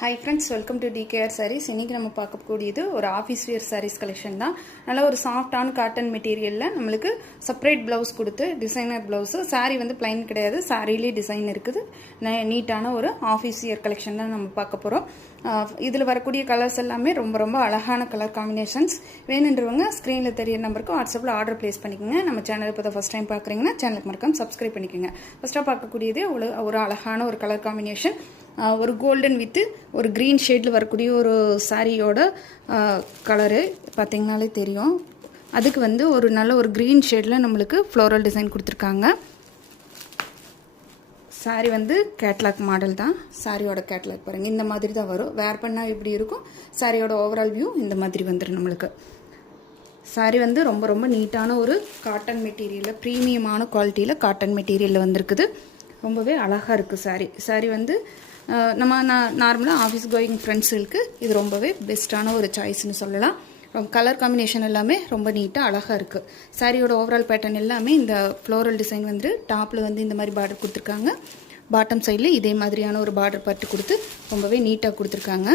Hi friends, welcome to DKR Sarees. இன்னைக்கு நம்ம பார்க்கக்கூடியது ஒரு ஆஃபீஸ் வியர் sarees கலெக்ஷன் தான். நல்ல ஒரு சாஃப்டான காட்டன் மெட்டீரியல்ல நமக்கு செப்பரேட் ப்ளவுஸ் கொடுத்து டிசைனர் ப்ளவுஸ். saree வந்து plain கிடையாது, சாரியிலே டிசைன் இருக்குது. நீட்டான ஒரு ஆஃபீஸ் வியர் கலெக்ஷன் தான் நம்ம பார்க்க போறோம். இதில் வரக்கூடிய கலர்ஸ் எல்லாமே ரொம்ப ரொம்ப அழகான கலர் காம்பினேஷன்ஸ். வேணுன்றவங்க ஸ்க்ரீன்ல தெரிய நம்பருக்கு வாட்ஸ்அப்பில் ஆர்டர் பிளேஸ் பண்ணிக்கோங்க. நம்ம சேனல் இப்போ ஃபர்ஸ்ட் டைம் பார்க்குறீங்கன்னா சேனலுக்கு மறக்காம சப்ஸ்கிரைப் பண்ணிக்கோங்க. ஃபர்ஸ்ட்டாக பார்க்கக்கூடியதே ஒரு அழகான ஒரு கலர் காம்பினேஷன். ஒரு கோல்டன் வித் ஒரு க்ரீன் ஷேடில் வரக்கூடிய ஒரு சாரியோட கலரு பார்த்தீங்கனாலே தெரியும். அதுக்கு வந்து ஒரு நல்ல ஒரு க்ரீன் ஷேடில் நம்மளுக்கு ஃப்ளோரல் டிசைன் கொடுத்துருக்காங்க. சாரி வந்து கேட்லாக் மாடல் தான். சாரியோட கேட்லாக் பாருங்கள், இந்த மாதிரி தான் வரும். வேர் பண்ணால் இப்படி இருக்கும். சாரியோட ஓவரால் வியூ இந்த மாதிரி வந்துடும் நம்மளுக்கு. சாரி வந்து ரொம்ப ரொம்ப நீட்டான ஒரு காட்டன் மெட்டீரியலில், ப்ரீமியமான குவாலிட்டியில் காட்டன் மெட்டீரியலில் வந்திருக்குது. ரொம்பவே அழகாக இருக்குது சாரி. சாரி வந்து நம்ம நார்மலாக ஆஃபீஸ் கோயிங் ஃப்ரெண்ட்ஸுகளுக்கு இது ரொம்பவே பெஸ்ட்டான ஒரு சாய்ஸ்னு சொல்லலாம். கலர் காம்பினேஷன் எல்லாமே ரொம்ப நீட்டாக அழகாக இருக்குது. சாரியோட ஓவரால் பேட்டர்ன் எல்லாமே இந்த ஃப்ளோரல் டிசைன் வந்து டாப்பில் வந்து இந்த மாதிரி பார்டர் கொடுத்துருக்காங்க. பாட்டம் சைடில் இதே மாதிரியான ஒரு பார்டர் பட்டு கொடுத்து ரொம்பவே நீட்டாக கொடுத்துருக்காங்க.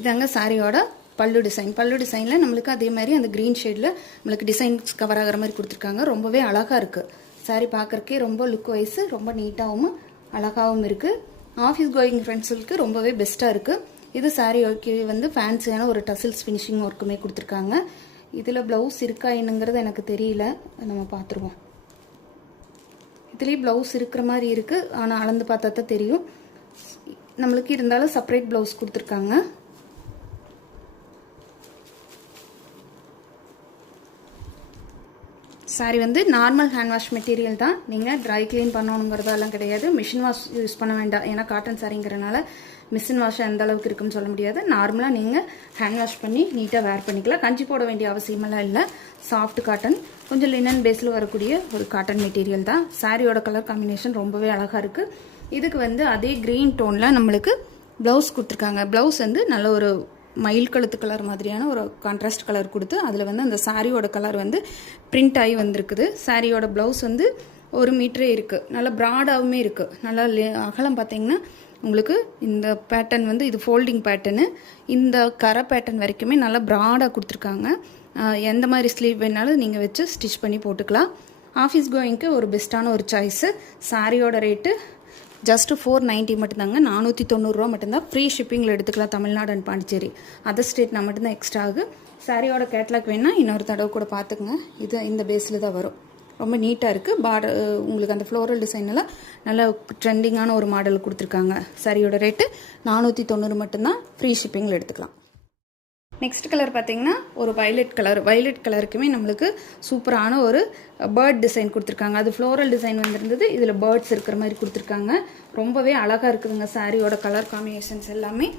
இதாங்க சாரியோட பல்லு டிசைன். பல்லு டிசைனில் நம்மளுக்கு அதே மாதிரி அந்த க்ரீன் ஷேடில் நம்மளுக்கு டிசைன்ஸ் கவர் ஆகிற மாதிரி கொடுத்துருக்காங்க. ரொம்பவே அழகாக இருக்குது சாரி. பார்க்குறக்கே ரொம்ப லுக் வைஸ் ரொம்ப நீட்டாகவும் அழகாகவும் இருக்குது. ஆஃபீஸ் கோயிங் ஃப்ரெண்ட்ஸுக்கு ரொம்பவே பெஸ்ட்டாக இருக்குது. இது சாரி ஓகே வந்து ஃபேன்சியான ஒரு டசில்ஸ் ஃபினிஷிங் ஒர்க்குமே கொடுத்துருக்காங்க. இதில் ப்ளவுஸ் இருக்கா என்னங்கிறது எனக்கு தெரியல, நம்ம பார்த்துருவோம். இதுலேயும் ப்ளவுஸ் இருக்கிற மாதிரி இருக்குது, ஆனால் அளந்து பார்த்தா தான் தெரியும். நம்மளுக்கு இருந்தாலும் செப்பரேட் ப்ளவுஸ் கொடுத்துருக்காங்க. சாரி வந்து நார்மல் ஹேண்ட் வாஷ் மெட்டீரியல் தான். நீங்கள் ட்ரை க்ளீன் பண்ணணுங்கிறதெல்லாம் கிடையாது. மிஷின் வாஷ் யூஸ் பண்ண வேண்டாம். ஏன்னா காட்டன் சாரிங்கிறனால மிஷின் வாஷ் எந்த அளவுக்கு இருக்குன்னு சொல்ல முடியாது. நார்மலாக நீங்கள் ஹேண்ட் வாஷ் பண்ணி நீட்டாக வேர் பண்ணிக்கலாம். கஞ்சி போட வேண்டிய அவசியமெல்லாம் இல்லை. சாஃப்ட் காட்டன், கொஞ்சம் லினன் பேஸில் வரக்கூடிய ஒரு காட்டன் மெட்டீரியல் தான். சாரியோட கலர் காம்பினேஷன் ரொம்பவே அழகாக இருக்குது. இதுக்கு வந்து அதே க்ரீன் டோனில் நம்மளுக்கு ப்ளவுஸ் கொடுத்துருக்காங்க. ப்ளவுஸ் வந்து நல்ல ஒரு மயில் கழுத்து கலர் மாதிரியான ஒரு கான்ட்ராஸ்ட் கலர் கொடுத்து அதில் வந்து அந்த சாரியோட கலர் வந்து பிரிண்ட் ஆகி வந்திருக்குது. சாரியோட ப்ளவுஸ் வந்து 1 மீட்டரே இருக்குது. நல்லா ப்ராடாகவுமே இருக்குது. நல்லா அகலம் பார்த்தீங்கன்னா உங்களுக்கு இந்த பேட்டர்ன் வந்து இது ஃபோல்டிங் பேட்டர்னு. இந்த கரை பேட்டர்ன் வரைக்குமே நல்லா ப்ராடாக கொடுத்துருக்காங்க. எந்த மாதிரி ஸ்லீவ் வேணாலும் நீங்கள் வச்சு ஸ்டிச் பண்ணி போட்டுக்கலாம். ஆஃபீஸ் கோயிங்க்கு ஒரு பெஸ்ட்டான ஒரு சாய்ஸு. சாரியோட ரேட்டு ஜஸ்ட்டு 490 மட்டும்தாங்க. 490 ரூபா மட்டும்தான். ஃப்ரீ ஷிப்பிங்கில் எடுத்துக்கலாம். தமிழ்நாடு அண்ட் பாண்டிச்சேரி, அதர் ஸ்டேட்னா மட்டும்தான் எக்ஸ்ட்ரா ஆகும். சாரியோட கேட்லாக் வேணால் இன்னொரு தடவை கூட பார்த்துக்குங்க. இது இந்த பேஸில் தான் வரும். ரொம்ப நீட்டாக இருக்குது. பார்டர் உங்களுக்கு அந்த ஃப்ளோரல் டிசைனெல்லாம் நல்ல ட்ரெண்டிங்கான ஒரு மாடல் கொடுத்துருக்காங்க. சாரியோட ரேட்டு 490 மட்டும்தான். ஃப்ரீ ஷிப்பிங்கில் எடுத்துக்கலாம். நெக்ஸ்ட் கலர் பார்த்தீங்கன்னா ஒரு வயலட் கலர். வயலட் கலருக்குமே நம்மளுக்கு சூப்பரான ஒரு பேர்ட் டிசைன் கொடுத்துருக்காங்க. அது ஃப்ளோரல் டிசைன் வந்துருந்தது, இதில் பேர்ட்ஸ் இருக்கிற மாதிரி கொடுத்துருக்காங்க. ரொம்பவே அழகாக இருக்குதுங்க சாரியோட கலர் காம்பினேஷன்ஸ் எல்லாமே.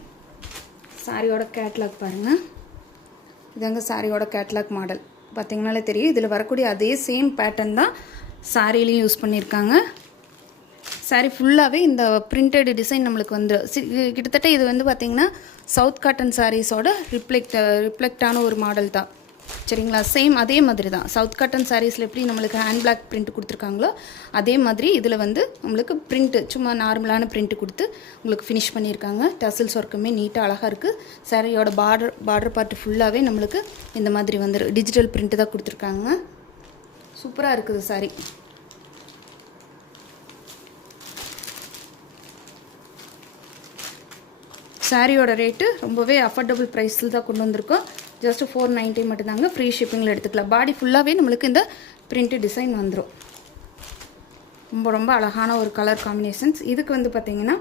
சாரியோட கேட்லாக் பாருங்கள். இதாங்க சாரியோட கேட்லாக் மாடல். பார்த்தீங்கனாலே தெரியும். இதில் வரக்கூடிய அதே சேம் பேட்டர்ன் தான் சாரிலையும் யூஸ் பண்ணியிருக்காங்க. சாரி ஃபுல்லாகவே இந்த பிரிண்டட் டிசைன் நம்மளுக்கு வந்து கிட்டத்தட்ட இது வந்து பார்த்திங்கன்னா சவுத் காட்டன் சாரீஸோட ரிஃப்ளெக்டான ஒரு மாடல் தான். சரிங்களா? சேம் அதே மாதிரி தான். சவுத் காட்டன் சாரீஸில் எப்படி நம்மளுக்கு ஹேண்ட் பிளாக் பிரிண்ட் கொடுத்துருக்காங்களோ அதே மாதிரி இதில் வந்து நம்மளுக்கு பிரிண்ட்டு சும்மா நார்மலான பிரிண்ட்டு கொடுத்து உங்களுக்கு ஃபினிஷ் பண்ணியிருக்காங்க. டசில்ஸ் ஒர்க்குமே நீட்டாக அழகாக இருக்குது. சாரியோட பார்டர் பார்ட்டு ஃபுல்லாகவே நம்மளுக்கு இந்த மாதிரி வந்து டிஜிட்டல் பிரிண்ட்டு தான் கொடுத்துருக்காங்க. சூப்பராக இருக்குது சாரி. சாரியோட ரேட்டு ரொம்பவே அஃபோர்டபுள் ப்ரைஸில் தான் கொண்டு வந்திருக்கோம். ஜஸ்ட் 490 மட்டும்தாங்க. ஃப்ரீ ஷிப்பிங்கில் எடுத்துக்கலாம். பாடி ஃபுல்லாகவே நம்மளுக்கு இந்த பிரிண்ட்டு டிசைன் வந்துடும். ரொம்ப ரொம்ப அழகான ஒரு கலர் காம்பினேஷன்ஸ். இதுக்கு வந்து பார்த்திங்கன்னா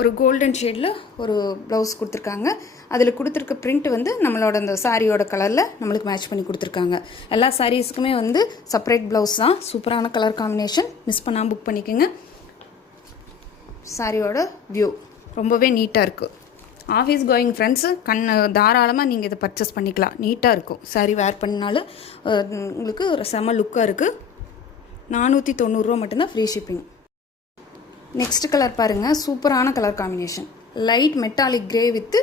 ஒரு கோல்டன் ஷேடில் ஒரு ப்ளவுஸ் கொடுத்துருக்காங்க. அதில் கொடுத்துருக்க பிரிண்ட் வந்து நம்மளோட அந்த சாரியோட கலரில் நம்மளுக்கு மேட்ச் பண்ணி கொடுத்துருக்காங்க. எல்லா சாரீஸுக்குமே வந்து செப்பரேட் ப்ளவுஸ் தான். சூப்பரான கலர் காம்பினேஷன். மிஸ் பண்ணாமல் புக் பண்ணிக்கோங்க. சாரியோட வியூ ரொம்பவே நீட்டாக இருக்குது. ஆஃபீஸ் கோயிங் ஃப்ரெண்ட்ஸு தாராளமாக நீங்கள் இதை பர்ச்சேஸ் பண்ணிக்கலாம். நீட்டாக இருக்கும். சாரி வேர் பண்ணினாலும் உங்களுக்கு ஒரு செம லுக்காக இருக்குது. 490 ரூபா மட்டும்தான். Free shipping. நெக்ஸ்ட் கலர் பாருங்கள். சூப்பரான colour combination. Light metallic grey with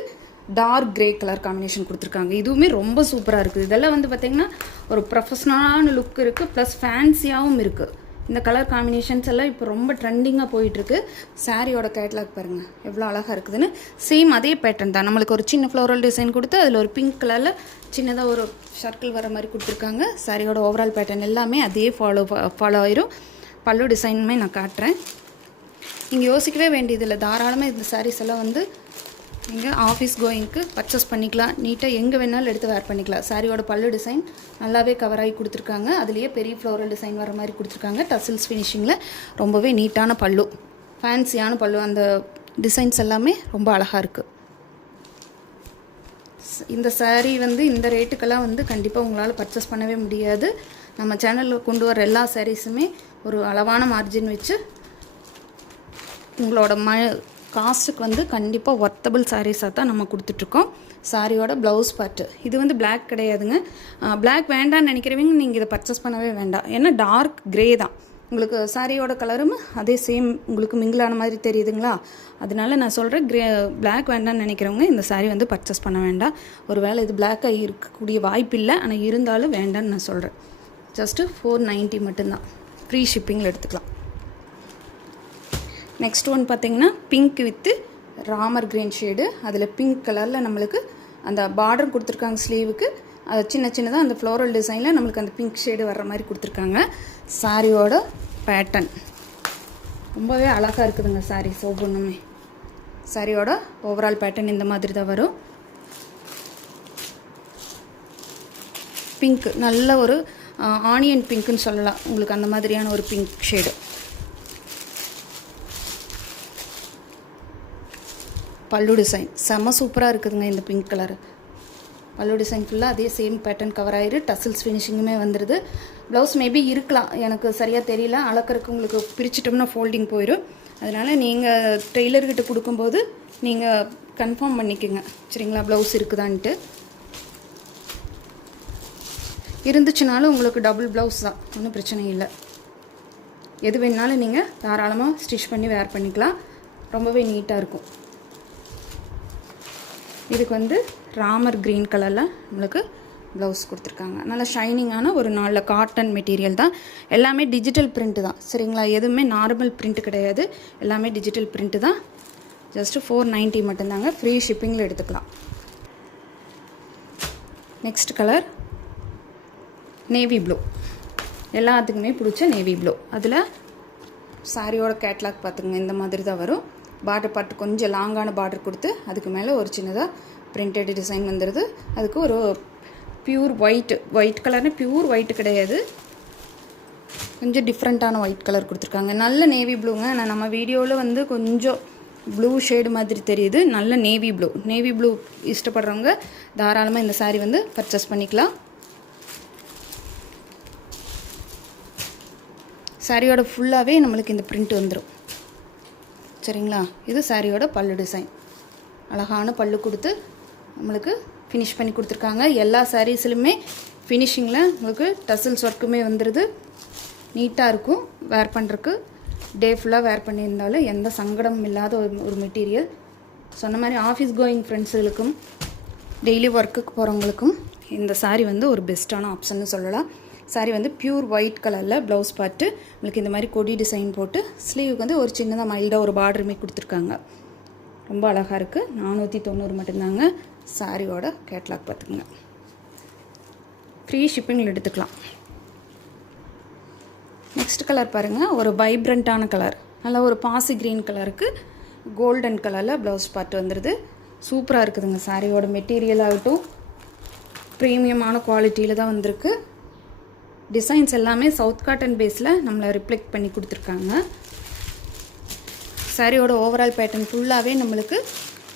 dark grey colour combination கொடுத்துருக்காங்க. இதுவுமே ரொம்ப சூப்பராக இருக்குது. இதெல்லாம் வந்து பார்த்திங்கன்னா ஒரு ப்ரொஃபஷ்னலான லுக் இருக்குது, ப்ளஸ் ஃபேன்சியாகவும் இருக்குது. இந்த கலர் காம்பினேஷன்ஸ் எல்லாம் இப்போ ரொம்ப ட்ரெண்டிங்காக போயிட்டுருக்கு. சாரியோட கேட்லாக் பாருங்கள் எவ்வளோ அழகாக இருக்குதுன்னு. சேம் அதே பேட்டர்ன் தான். நம்மளுக்கு ஒரு சின்ன ஃப்ளோரல் டிசைன் கொடுத்து அதில் ஒரு பிங்க் கலரில் சின்னதாக ஒரு சர்க்கிள் வர மாதிரி கொடுத்துருக்காங்க. சாரியோட ஓவரால் பேட்டர்ன் எல்லாமே அதே ஃபாலோ ஆயிரும். பல்லு டிசைனுமே நான் காட்டுறேன். நீங்கள் யோசிக்கவே வேண்டியதில்லை. தாராளமாக இந்த சாரீஸ் எல்லாம் வந்து நீங்கள் ஆஃபீஸ் கோயிங்க்கு பர்ச்சேஸ் பண்ணிக்கலாம். நீட்டாக எங்கே வேணாலும் எடுத்து வேர் பண்ணிக்கலாம். சாரியோட பல்லு டிசைன் நல்லாவே கவர் ஆகி கொடுத்துருக்காங்க. அதுலேயே பெரிய ஃப்ளோரல் டிசைன் வர மாதிரி கொடுத்துருக்காங்க. டசில்ஸ் ஃபினிஷிங்கில் ரொம்பவே நீட்டான பல்லு, ஃபேன்சியான பல்லு. அந்த டிசைன்ஸ் எல்லாமே ரொம்ப அழகாக இருக்குது. இந்த சாரீ வந்து இந்த ரேட்டுக்கெல்லாம் வந்து கண்டிப்பாக உங்களால் பர்ச்சேஸ் பண்ணவே முடியாது. நம்ம சேனலில் கொண்டு வர எல்லா சாரீஸுமே ஒரு அளவான மார்ஜின் வச்சு உங்களோட காஸ்ட்டுக்கு வந்து கண்டிப்பாக ஒர்த்தபிள் சாரீஸாக தான் நம்ம கொடுத்துட்ருக்கோம். சாரியோட ப்ளவுஸ் பார்ட்டு இது வந்து பிளாக் கிடையாதுங்க. பிளாக் வேண்டான்னு நினைக்கிறவங்க நீங்கள் இதை பர்ச்சேஸ் பண்ணவே வேண்டாம். ஏன்னா டார்க் க்ரே தான். உங்களுக்கு சாரியோட கலரும் அதே சேம் உங்களுக்கு மிங்கிளான மாதிரி தெரியுதுங்களா? அதனால நான் சொல்கிறேன், பிளாக் வேண்டான்னு நினைக்கிறவங்க இந்த சாரீ வந்து பர்ச்சேஸ் பண்ண வேண்டாம். ஒரு வேளை இது பிளாக்காக இருக்கக்கூடிய வாய்ப்பு இல்லை, ஆனால் இருந்தாலும் வேண்டான்னு நான் சொல்கிறேன். ஜஸ்ட்டு 490 மட்டும்தான். ஃப்ரீ ஷிப்பிங்கில் எடுத்துக்கலாம். நெக்ஸ்ட் ஒன் பார்த்திங்கன்னா pink with Ramar green shade. அதில் பிங்க் கலரில் நம்மளுக்கு அந்த பார்டர் கொடுத்துருக்காங்க ஸ்லீவுக்கு. அது சின்னதாக அந்த ஃப்ளோரல் டிசைனில் நம்மளுக்கு அந்த பிங்க் ஷேடு வர்ற மாதிரி கொடுத்துருக்காங்க. சாரியோட பேட்டர்ன் ரொம்பவே அழகாக இருக்குதுங்க. சாரீஸ் ஒவ்வொன்றுமே சாரியோட ஓவரால் பேட்டர்ன் இந்த மாதிரி தான் வரும். பிங்க் நல்ல ஒரு ஆனியன் பிங்க்குன்னு சொல்லலாம். உங்களுக்கு அந்த மாதிரியான ஒரு பிங்க் ஷேடு. பல்லு டிசைன் செம்ம சூப்பராக இருக்குதுங்க. இந்த பிங்க் கலரு பல்லு டிசைன் ஃபுல்லாக அதே சேம் பேட்டர்ன் கவர் ஆயிரு. டசில்ஸ் ஃபினிஷிங்குமே வந்துடுது. ப்ளவுஸ் மேபி இருக்கலாம், எனக்கு சரியாக தெரியல. அளக்கறக்கு உங்களுக்கு பிரிச்சிட்டோம்னா ஃபோல்டிங் போயிடும். அதனால் நீங்கள் டெய்லர்கிட்ட கொடுக்கும்போது நீங்கள் கன்ஃபார்ம் பண்ணிக்கோங்க சரிங்களா, ப்ளவுஸ் இருக்குதான்ட்டு. இருந்துச்சுனாலும் உங்களுக்கு டபுள் ப்ளவுஸ் தான், ஒன்றும் பிரச்சனை இல்லை. எது வேணாலும் நீங்கள் தாராளமாக ஸ்டிச் பண்ணி வேர் பண்ணிக்கலாம். ரொம்பவே நீட்டாக இருக்கும். இதுக்கு வந்து ராமர் க்ரீன் கலரில் நம்மளுக்கு ப்ளவுஸ் கொடுத்துருக்காங்க. நல்லா ஷைனிங்கான ஒரு நல்ல காட்டன் மெட்டீரியல் தான். எல்லாமே டிஜிட்டல் பிரிண்ட்டு தான் சரிங்களா. எதுவுமே நார்மல் பிரிண்ட்டு கிடையாது, எல்லாமே டிஜிட்டல் பிரிண்ட்டு தான். ஜஸ்ட்டு 490 மட்டும்தாங்க. ஃப்ரீ ஷிப்பிங்கில் எடுத்துக்கலாம். Next colour navy blue. எல்லாத்துக்குமே பிடிச்ச நேவி ப்ளூ. அதில் சாரியோட கேட்லாக் பார்த்துங்க இந்த மாதிரி தான் வரும். பார்டர் பார்ட்டு கொஞ்சம் லாங்கான பார்டர் கொடுத்து அதுக்கு மேலே ஒரு சின்னதாக பிரிண்டட் டிசைன் வந்துடுது. அதுக்கு ஒரு பியூர் ஒயிட் கலர்னு பியூர் ஒயிட்டு கிடையாது, கொஞ்சம் டிஃப்ரெண்ட்டான ஒயிட் கலர் கொடுத்துருக்காங்க. நல்ல நேவி ப்ளூங்க. நான் நம்ம வீடியோவில் வந்து கொஞ்சம் ப்ளூ ஷேடு மாதிரி தெரியுது. நல்ல நேவி ப்ளூ இஷ்டப்படுறவங்க தாராளமாக இந்த சாரீ வந்து பர்ச்சேஸ் பண்ணிக்கலாம். சாரியோட ஃபுல்லாகவே நம்மளுக்கு இந்த பிரிண்ட் வந்துடும் சரிங்களா. இது சாரியோட பல்லு டிசைன். அழகான பல்லு கொடுத்து நம்மளுக்கு ஃபினிஷ் பண்ணி கொடுத்துருக்காங்க. எல்லா சாரீஸ்லையுமே ஃபினிஷிங்கில் உங்களுக்கு டசில்ஸ் ஒர்க்குமே வந்துடுது. நீட்டாக இருக்கும் வேர் பண்ணுறதுக்கு. டே ஃபுல்லாக வேர் பண்ணியிருந்தாலும் எந்த சங்கடமும் இல்லாத ஒரு மெட்டீரியல். சொன்ன மாதிரி ஆஃபீஸ் கோயிங் ஃப்ரெண்ட்ஸுகளுக்கும் டெய்லி ஒர்க்குக்கு போகிறவங்களுக்கும் இந்த சாரீ வந்து ஒரு பெஸ்ட்டான ஆப்ஷன்னு சொல்லலாம். சாரீ வந்து பியூர் ஒயிட் கலரில் ப்ளவுஸ் பார்ட்டு உங்களுக்கு இந்த மாதிரி கொடி டிசைன் போட்டு ஸ்லீவுக்கு வந்து ஒரு சின்னதாக மைல்டாக ஒரு பார்டருமே கொடுத்துருக்காங்க. ரொம்ப அழகாக இருக்குது. 490 மட்டும்தாங்க. சாரியோட கேட்லாக் பார்த்துக்குங்க. ஃப்ரீ ஷிப்பிங்கில் எடுத்துக்கலாம். நெக்ஸ்ட் கலர் பாருங்கள், ஒரு வைப்ரண்ட்டான கலர். நல்லா ஒரு பாசி க்ரீன் கலருக்கு கோல்டன் கலரில் ப்ளவுஸ் பார்ட்டு வந்துடுது. சூப்பராக இருக்குதுங்க. சாரியோட மெட்டீரியல் ஆகட்டும் ப்ரீமியமான குவாலிட்டியில் தான் வந்திருக்கு. டிசைன்ஸ் எல்லாமே சவுத் காட்டன் பேஸில் நம்மளை ரிஃப்ளெக்ட் பண்ணி கொடுத்துருக்காங்க. சாரியோட ஓவரால் பேட்டர்ன் ஃபுல்லாகவே நம்மளுக்கு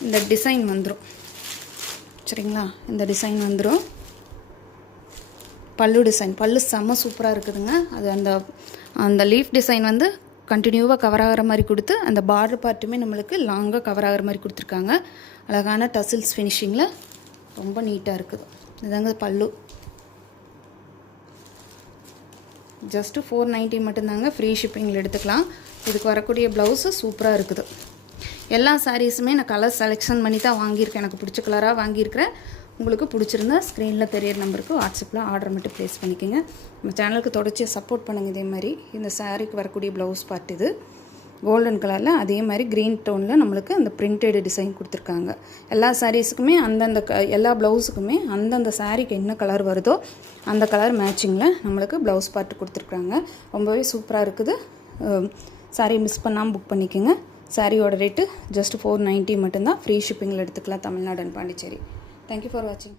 இந்த டிசைன் வந்துடும் சரிங்களா. இந்த டிசைன் வந்துடும். பல்லு டிசைன் பல்லு செம்ம சூப்பராக இருக்குதுங்க. அது அந்த லீஃப் டிசைன் வந்து கண்டினியூவாக கவர் ஆகிற மாதிரி கொடுத்து அந்த பார்டர் பார்ட்டுமே நம்மளுக்கு லாங்காக கவர் ஆகிற மாதிரி கொடுத்துருக்காங்க. அழகான டசில்ஸ் ஃபினிஷிங்கில் ரொம்ப நீட்டாக இருக்குது. இதுதாங்க பல்லு. ஜஸ்ட்டு 490 மட்டும்தாங்க. ஃப்ரீ ஷிப்பிங்கில் எடுத்துக்கலாம். இதுக்கு வரக்கூடிய ப்ளவுஸு சூப்பராக இருக்குது. எல்லா சாரீஸுமே நான் கலர் செலெக்ஷன் பண்ணி தான் வாங்கியிருக்கேன். எனக்கு பிடிச்ச கலராக வாங்கியிருக்கிறேன். உங்களுக்கு பிடிச்சிருந்தா ஸ்க்ரீனில் தெரியிற நம்பருக்கு வாட்ஸ்அப்பில் ஆர்டர் மட்டும் ப்ளேஸ் பண்ணிக்கோங்க. நம்ம சேனலுக்கு தொடர்ச்சியாக சப்போர்ட் பண்ணுங்கள். இதே மாதிரி இந்த சாரீக்கு வரக்கூடிய ப்ளவுஸ் பார்ட் இது கோல்டன் கலரில், அதே மாதிரி க்ரீன் டோனில் நம்மளுக்கு அந்த பிரிண்டட் டிசைன் கொடுத்துருக்காங்க. எல்லா சாரீஸுக்குமே அந்தந்த எல்லா ப்ளவுஸுக்குமே அந்தந்த சாரீக்கு என்ன கலர் வருதோ அந்த கலர் மேட்சிங்கில் நம்மளுக்கு ப்ளவுஸ் பார்ட் கொடுத்துருக்காங்க. ரொம்பவே சூப்பராக இருக்குது. சாரீ மிஸ் பண்ணாமல் புக் பண்ணிக்கோங்க. சாரியோட ரேட்டு ஜஸ்ட் 490 மட்டும்தான். ஃப்ரீ ஷிப்பிங்கில் எடுத்துக்கலாம் Tamil Nadu and Pondicherry. Thank you for வாட்சிங்.